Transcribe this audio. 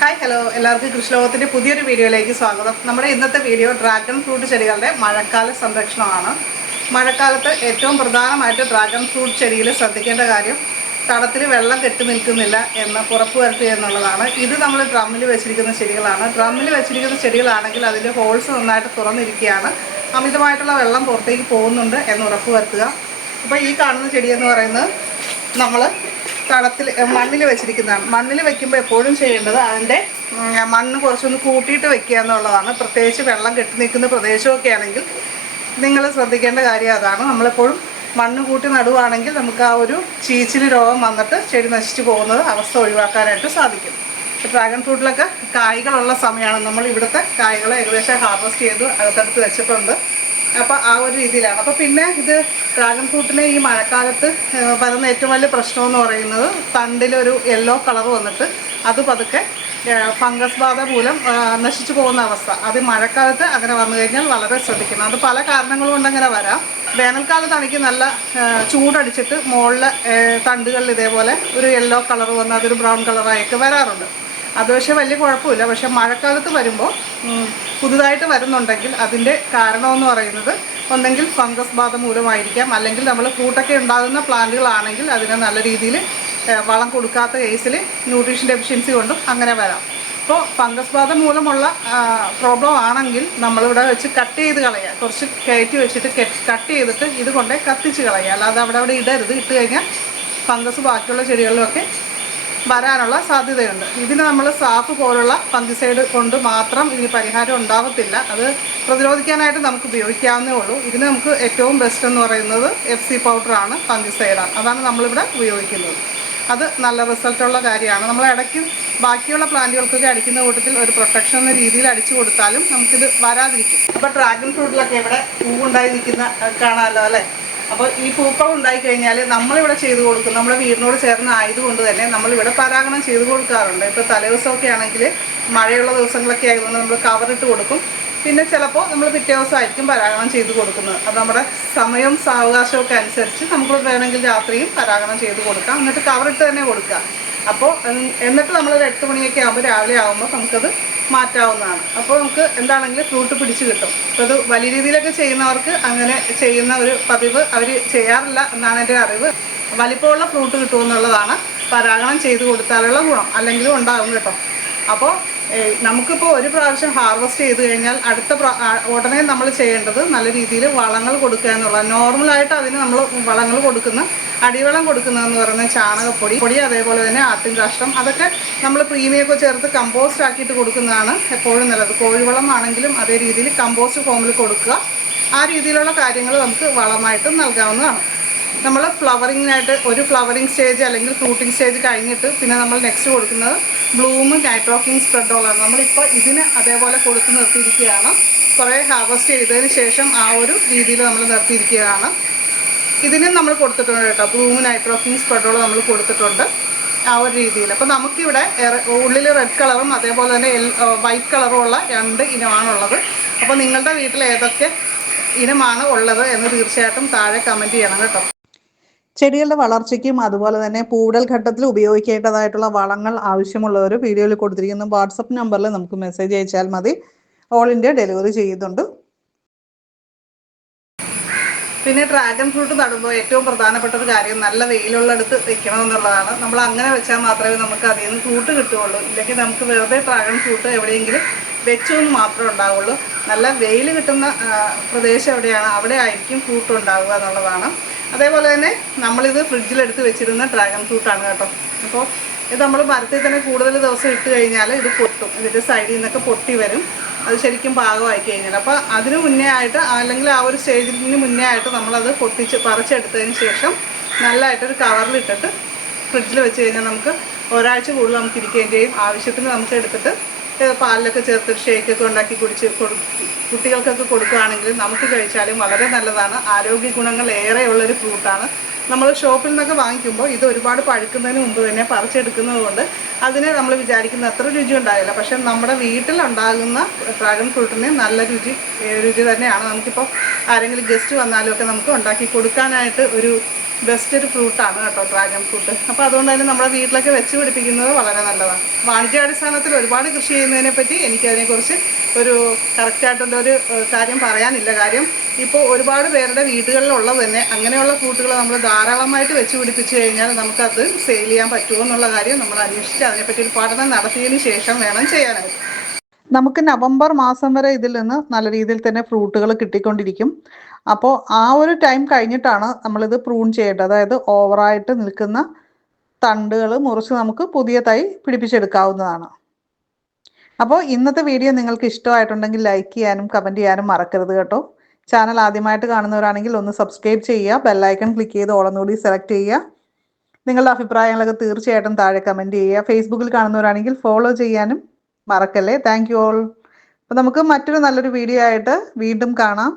Hi hello എല്ലാവർക്കും കൃഷിലോകത്തിന്റെ പുതിയൊരു വീഡിയോയിലേക്ക് സ്വാഗതം. നമ്മുടെ ഇന്നത്തെ വീഡിയോ ഡ്രാഗൺ ഫ്രൂട്ട് ചെടികളുടെ മഴക്കാല സംരക്ഷണമാണ്. മഴക്കാലത്ത് ഏറ്റവും പ്രധാനമായിട്ട് ഡ്രാഗൺ ഫ്രൂട്ട് ചെടിയിൽ ശ്രദ്ധിക്കേണ്ട കാര്യം തടത്തിൽ വെള്ളം കെട്ടി നിൽക്കുന്നില്ല എന്ന് ഉറപ്പുവരുത്തുക എന്നുള്ളതാണ്. ഇത് നമ്മൾ ഡ്രമ്മിൽ വെച്ചിരിക്കുന്ന ചെടികളാണ്. ഡ്രമ്മിൽ വെച്ചിരിക്കുന്ന ചെടികളാണെങ്കിൽ അതിന്റെ ഹോൾസ് നന്നായിട്ട് തുറന്നിരിക്കുകയാണ്. അമിതമായിട്ടുള്ള വെള്ളം പുറത്തേക്ക് പോകുന്നുണ്ട് എന്ന് ഉറപ്പുവരുത്തുക. അപ്പോൾ ഈ കാണുന്ന ചെടിയെന്ന് പറയുന്നത് നമ്മൾ തടത്തിൽ മണ്ണിൽ വെച്ചിരിക്കുന്നതാണ്. മണ്ണിൽ വെക്കുമ്പോൾ എപ്പോഴും ചെയ്യേണ്ടത് അതിന്റെ മണ്ണ് കുറച്ചൊന്ന് കൂട്ടിയിട്ട് വെക്കുക എന്നുള്ളതാണ്. പ്രത്യേകിച്ച് വെള്ളം കെട്ടി നിൽക്കുന്ന പ്രദേശമൊക്കെ ആണെങ്കിൽ നിങ്ങൾ ശ്രദ്ധിക്കേണ്ട കാര്യം അതാണ്. നമ്മളെപ്പോഴും മണ്ണ് കൂട്ടി നടുവാണെങ്കിൽ നമുക്ക് ആ ഒരു ചീച്ചിൽ രോഗം വന്നിട്ട് ചെടി നശിച്ചു പോകുന്നത് അവസ്ഥ ഒഴിവാക്കാനായിട്ട് സാധിക്കും. ഡ്രാഗൺ ഫ്രൂട്ടിലൊക്കെ കായ്കളുള്ള സമയമാണ്. നമ്മൾ ഇവിടുത്തെ കായ്കളെ ഏകദേശം ഹാർവസ്റ്റ് ചെയ്ത് അകത്തടുത്ത് വെച്ചിട്ടുണ്ട്. അപ്പോൾ ആ ഒരു രീതിയിലാണ്. അപ്പോൾ പിന്നെ ഇത് ഡ്രാഗൺ ഫ്രൂട്ടിന് ഈ മഴക്കാലത്ത് വരുന്ന ഏറ്റവും വലിയ പ്രശ്നമെന്ന് പറയുന്നത് തണ്ടിലൊരു യെല്ലോ കളർ വന്നിട്ട് അത് പതുക്കെ ഫംഗസ് ബാധ മൂലം നശിച്ചു പോകുന്ന അവസ്ഥ. അത് മഴക്കാലത്ത് അങ്ങനെ വന്നു കഴിഞ്ഞാൽ വളരെ ശ്രദ്ധിക്കണം. അത് പല കാരണങ്ങൾ കൊണ്ട് അങ്ങനെ വരാം. എനിക്ക് നല്ല ചൂടടിച്ചിട്ട് മുകളിലെ തണ്ടുകളിൽ ഇതേപോലെ ഒരു യെല്ലോ കളർ വന്ന് അതൊരു ബ്രൗൺ കളറായിട്ട് വരാറുണ്ട്. അത് പക്ഷേ വലിയ കുഴപ്പമില്ല. പക്ഷെ മഴക്കാലത്ത് വരുമ്പോൾ പുതുതായിട്ട് വരുന്നുണ്ടെങ്കിൽ അതിന്റെ കാരണമെന്ന് പറയുന്നത് ഒന്നെങ്കിൽ ഫംഗസ് ബാധ മൂലമായിരിക്കാം. അല്ലെങ്കിൽ നമ്മൾ ഫ്രൂട്ടൊക്കെ ഉണ്ടാകുന്ന പ്ലാന്റുകളാണെങ്കിൽ അതിനെ നല്ല രീതിയിൽ വളം കൊടുക്കാത്ത കേസിൽ ന്യൂട്രീഷൻ ഡെഫിഷ്യൻസി കൊണ്ടും അങ്ങനെ വരാം. അപ്പോൾ ഫംഗസ് ബാധ മൂലമുള്ള പ്രോബ്ലം ആണെങ്കിൽ നമ്മളിവിടെ വെച്ച് കട്ട് ചെയ്ത് കളയുക കുറച്ച് കയറ്റി വെച്ചിട്ട് കട്ട് ചെയ്തിട്ട് ഇത് കൊണ്ടേ കത്തിച്ച് കളയുക അല്ലാതെ അവിടെ അവിടെ ഇടരുത്. ഇട്ട് കഴിഞ്ഞാൽ ഫംഗസ് ബാക്കിയുള്ള ചെടികളിലൊക്കെ വരാനുള്ള സാധ്യതയുണ്ട്. ഇതിന് നമ്മൾ സാഫ് പോലുള്ള പന്തിസൈഡ് കൊണ്ട് മാത്രം ഇതിന് പരിഹാരം ഉണ്ടാവത്തില്ല. അത് പ്രതിരോധിക്കാനായിട്ട് നമുക്ക് ഉപയോഗിക്കാവുന്നേ ഉള്ളൂ. ഇതിന് നമുക്ക് ഏറ്റവും ബെസ്റ്റ് എന്ന് പറയുന്നത് എഫ് സി പൗഡറാണ് ഫംഗിസൈഡാണ് അതാണ് നമ്മളിവിടെ ഉപയോഗിക്കുന്നത്. അത് നല്ല റിസൾട്ടുള്ള കാര്യമാണ്. നമ്മൾ ഇടയ്ക്ക് ബാക്കിയുള്ള പ്ലാന്റുകൾക്കൊക്കെ അടിക്കുന്ന കൂട്ടത്തിൽ ഒരു പ്രൊട്ടക്ഷൻ എന്ന രീതിയിൽ അടിച്ചു കൊടുത്താലും നമുക്കിത് വരാതിരിക്കും. അപ്പോൾ ഡ്രാഗൺ ഫ്രൂട്ടിലൊക്കെ ഇവിടെ പൂവുണ്ടായി നിൽക്കുന്ന കാണാമല്ലോ അല്ലേ? അപ്പോൾ ഈ പൂക്കൾ ഉണ്ടായി കഴിഞ്ഞാൽ നമ്മളിവിടെ ചെയ്തു കൊടുക്കും നമ്മുടെ വീടിനോട് ചേർന്ന് ആയതുകൊണ്ട് തന്നെ നമ്മളിവിടെ പരാഗണം ചെയ്തു കൊടുക്കാറുണ്ട്. ഇപ്പോൾ തലേദിവസമൊക്കെ ആണെങ്കിൽ മഴയുള്ള ദിവസങ്ങളൊക്കെ ആയതുകൊണ്ട് നമ്മൾ കവറിട്ട് കൊടുക്കും. പിന്നെ ചിലപ്പോൾ നമ്മൾ പിറ്റേ ദിവസമായിരിക്കും പരാഗണം ചെയ്തു കൊടുക്കുന്നത്. അത് നമ്മുടെ സമയവും സാവകാശവും ഒക്കെ അനുസരിച്ച് നമുക്ക് വേണമെങ്കിൽ രാത്രിയും പരാഗണം ചെയ്ത് കൊടുക്കാം. എന്നിട്ട് കവറിട്ട് തന്നെ കൊടുക്കുക. അപ്പോൾ എന്നിട്ട് നമ്മളൊരു എട്ട് മണിയൊക്കെ ആകുമ്പോൾ രാവിലെ ആകുമ്പോൾ നമുക്കത് മാറ്റാവുന്നതാണ്. അപ്പോൾ നമുക്ക് എന്താണെങ്കിലും ഫ്രൂട്ട് പിടിച്ചു കിട്ടും. അപ്പോൾ അത് വലിയ രീതിയിലൊക്കെ ചെയ്യുന്നവർക്ക് അങ്ങനെ ചെയ്യുന്ന ഒരു പതിവ് അവർ ചെയ്യാറില്ല എന്നാണ് എന്റെ അറിവ്. വലിപ്പമുള്ള ഫ്രൂട്ട് കിട്ടുമെന്നുള്ളതാണ് പരാഗണം ചെയ്ത് കൊടുത്താലുള്ള ഗുണം. അല്ലെങ്കിലും ഉണ്ടാകും കേട്ടോ. അപ്പോൾ നമുക്കിപ്പോൾ ഒരു പ്രാവശ്യം ഹാർവസ്റ്റ് ചെയ്ത് കഴിഞ്ഞാൽ അടുത്ത ഉടനെ നമ്മൾ ചെയ്യേണ്ടത് നല്ല രീതിയിൽ വളങ്ങൾ കൊടുക്കുക എന്നുള്ളതാണ്. നോർമലായിട്ട് അതിന് നമ്മൾ വളങ്ങൾ കൊടുക്കുന്ന അടിവളം കൊടുക്കുന്നതെന്ന് പറയുന്നത് ചാണകപ്പൊടി പൊടി അതേപോലെ തന്നെ ആട്ടിൻ കാഷ്ടം അതൊക്കെ നമ്മൾ പ്രീമിയൊക്കെ ചേർത്ത് കമ്പോസ്റ്റ് ആക്കിയിട്ട് കൊടുക്കുന്നതാണ് എപ്പോഴും നല്ലത്. കോഴിവളം ആണെങ്കിലും അതേ രീതിയിൽ കമ്പോസ്റ്റ് ഫോമിൽ കൊടുക്കുക. ആ രീതിയിലുള്ള കാര്യങ്ങൾ നമുക്ക് വളമായിട്ട് നൽകാവുന്നതാണ്. നമ്മൾ ഫ്ലവറിങ്ങിനായിട്ട് ഒരു ഫ്ലവറിങ് സ്റ്റേജ് അല്ലെങ്കിൽ ഫ്രൂട്ടിങ് സ്റ്റേജ് കഴിഞ്ഞിട്ട് പിന്നെ നമ്മൾ നെക്സ്റ്റ് കൊടുക്കുന്നത് ബ്ലൂമ് നൈട്രോക്കിംഗ് സ്പ്രെഡോളാണ് നമ്മളിപ്പോൾ ഇതിന് അതേപോലെ കൊടുത്ത് നിർത്തിയിരിക്കുകയാണ്. കുറേ ഹാർവസ്റ്റ് ചെയ്തതിന് ശേഷം ആ ഒരു രീതിയിൽ നമ്മൾ നിർത്തിയിരിക്കുകയാണ്. ഇതിനും നമ്മൾ കൊടുത്തിട്ടുണ്ട് കേട്ടോ. ബ്ലൂം നൈട്രോക്കിംഗ് സ്പ്രെഡോൾ നമ്മൾ കൊടുത്തിട്ടുണ്ട് ആ ഒരു രീതിയിൽ. അപ്പോൾ നമുക്കിവിടെ ഉള്ളിൽ റെഡ് കളറും അതേപോലെ തന്നെ വൈറ്റ് കളറും ഉള്ള രണ്ട് ഇനമാണുള്ളത്. അപ്പോൾ നിങ്ങളുടെ വീട്ടിൽ ഏതൊക്കെ ഇനമാണ് ഉള്ളത് എന്ന് തീർച്ചയായിട്ടും താഴെ കമന്റ് ചെയ്യണം കേട്ടോ. ചെടികളുടെ വളർച്ചയ്ക്കും അതുപോലെ തന്നെ പൂവിടൽ ഘട്ടത്തിൽ ഉപയോഗിക്കേണ്ടതായിട്ടുള്ള വളങ്ങൾ ആവശ്യമുള്ളവർ വീഡിയോയിൽ കൊടുത്തിരിക്കുന്ന വാട്സപ്പ് നമ്പറിൽ നമുക്ക് മെസ്സേജ് അയച്ചാൽ മതി. ഓൾ ഇന്ത്യ ഡെലിവറി ചെയ്യുന്നുണ്ട്. പിന്നെ ഡ്രാഗൺ ഫ്രൂട്ട് നടുമ്പോൾ ഏറ്റവും പ്രധാനപ്പെട്ട ഒരു കാര്യം നല്ല വെയിലുള്ളിടത്ത് വെക്കണം എന്നുള്ളതാണ് നമ്മൾ അങ്ങനെ വെച്ചാൽ മാത്രമേ നമുക്ക് അതിൽ നിന്ന് ഫ്രൂട്ട് കിട്ടുകയുള്ളൂ. ഇല്ലെങ്കിൽ നമുക്ക് വെറുതെ ഡ്രാഗൺ ഫ്രൂട്ട് എവിടെയെങ്കിലും വെച്ചു എന്ന് മാത്രമേ ഉണ്ടാവുള്ളൂ. നല്ല വെയിൽ കിട്ടുന്ന പ്രദേശം എവിടെയാണ് അവിടെ ആയിരിക്കും ഫ്രൂട്ട് ഉണ്ടാവുക എന്നുള്ളതാണ്. അതേപോലെ തന്നെ നമ്മളിത് ഫ്രിഡ്ജിലെടുത്ത് വെച്ചിരുന്ന ഡ്രാഗൺ ഫ്രൂട്ടാണ് കേട്ടോ. അപ്പോൾ ഇത് നമ്മൾ മരത്തിൽ തന്നെ കൂടുതൽ ദിവസം ഇട്ട് കഴിഞ്ഞാൽ ഇത് പൊട്ടും. ഇതിന്റെ സൈഡിൽ നിന്നൊക്കെ പൊട്ടി വരും. അത് ശരിക്കും പാകമായി കഴിഞ്ഞാൽ അപ്പോൾ അതിന് മുന്നേ ആയിട്ട് അല്ലെങ്കിൽ ആ ഒരു സ്റ്റേജിന് മുന്നേ ആയിട്ട് നമ്മളത് പൊട്ടിച്ച് പറിച്ചെടുത്തതിന് ശേഷം നല്ലതായിട്ടൊരു കവറിലിട്ടിട്ട് ഫ്രിഡ്ജിൽ വെച്ച് കഴിഞ്ഞാൽ നമുക്ക് ഒരാഴ്ച കൂടുതൽ നമുക്ക് ഇരിക്കുകയും ചെയ്യും. ആവശ്യത്തിന് നമുക്ക് എടുത്തിട്ട് പാലിലൊക്കെ ചേർത്ത് ഷേക്കൊക്കെ ഉണ്ടാക്കി കുടിച്ച് കൊടു കുട്ടികൾക്കൊക്കെ കൊടുക്കുകയാണെങ്കിൽ നമുക്ക് കഴിച്ചാലും വളരെ നല്ലതാണ്. ആരോഗ്യ ഗുണങ്ങൾ ഏറെയുള്ളൊരു ഫ്രൂട്ടാണ് നമ്മൾ ഷോപ്പിൽ നിന്നൊക്കെ വാങ്ങിക്കുമ്പോൾ ഇത് ഒരുപാട് പഴുക്കുന്നതിന് മുമ്പ് തന്നെ പറിച്ചെടുക്കുന്നത് കൊണ്ട് അതിനെ നമ്മൾ വിചാരിക്കുന്ന അത്ര രുചി ഉണ്ടാകില്ല പക്ഷെ നമ്മുടെ വീട്ടിലുണ്ടാകുന്ന ഡ്രാഗൺ ഫ്രൂട്ടിന് നല്ല രുചി രുചി തന്നെയാണ്. നമുക്കിപ്പോൾ ആരെങ്കിലും ഗസ്റ്റ് വന്നാലും ഒക്കെ നമുക്ക് ഉണ്ടാക്കി കൊടുക്കാനായിട്ട് ഒരു ബെസ്റ്റ് ഒരു ഫ്രൂട്ടാണ് കേട്ടോ ഡ്രാഗൺ ഫ്രൂട്ട് അപ്പോൾ അതുകൊണ്ട് തന്നെ നമ്മുടെ വീട്ടിലൊക്കെ വെച്ച് പിടിപ്പിക്കുന്നത് വളരെ നല്ലതാണ്. വാണിജ്യാടിസ്ഥാനത്തിൽ ഒരുപാട് കൃഷി ചെയ്യുന്നതിനെ പറ്റി എനിക്കതിനെക്കുറിച്ച് ഒരു കറക്റ്റായിട്ടുള്ള ഒരു കാര്യം പറയാനില്ല. കാര്യം ഇപ്പോൾ ഒരുപാട് പേരുടെ വീടുകളിലുള്ളത് തന്നെ അങ്ങനെയുള്ള ഫ്രൂട്ടുകൾ നമ്മൾ ധാരാളമായിട്ട് വെച്ച് പിടിപ്പിച്ച് കഴിഞ്ഞാൽ നമുക്കത് സെയിൽ ചെയ്യാൻ പറ്റുമോ എന്നുള്ള കാര്യം നമ്മൾ അന്വേഷിച്ച് അതിനെപ്പറ്റി ഒരു പഠനം നടത്തിയതിന് ശേഷം വേണം ചെയ്യാനായിട്ട്. നമുക്ക് നവംബർ മാസം വരെ ഇതിൽ നിന്ന് നല്ല രീതിയിൽ തന്നെ ഫ്രൂട്ടുകൾ കിട്ടിക്കൊണ്ടിരിക്കും. അപ്പോൾ ആ ഒരു ടൈം കഴിഞ്ഞിട്ടാണ് നമ്മളിത് പ്രൂൺ ചെയ്യേണ്ടത്. അതായത് ഓവറായിട്ട് നിൽക്കുന്ന തണ്ടുകൾ മുറിച്ച് നമുക്ക് പുതിയ തൈ പിടിപ്പിച്ചെടുക്കാവുന്നതാണ്. അപ്പോൾ ഇന്നത്തെ വീഡിയോ നിങ്ങൾക്ക് ഇഷ്ടമായിട്ടുണ്ടെങ്കിൽ ലൈക്ക് ചെയ്യാനും കമന്റ് ചെയ്യാനും മറക്കരുത് കേട്ടോ. ചാനൽ ആദ്യമായിട്ട് കാണുന്നവരാണെങ്കിൽ ഒന്ന് സബ്സ്ക്രൈബ് ചെയ്യുക ബെല്ലൈക്കൺ ക്ലിക്ക് ചെയ്ത് ഓളന്നുകൂടി സെലക്ട് ചെയ്യുക. നിങ്ങളുടെ അഭിപ്രായങ്ങളൊക്കെ തീർച്ചയായിട്ടും താഴെ കമന്റ് ചെയ്യുക. ഫേസ്ബുക്കിൽ കാണുന്നവരാണെങ്കിൽ ഫോളോ ചെയ്യാനും മറക്കല്ലേ? താങ്ക് യു ഓൾ അപ്പോൾ നമുക്ക് മറ്റൊരു നല്ലൊരു വീഡിയോ ആയിട്ട് വീണ്ടും കാണാം.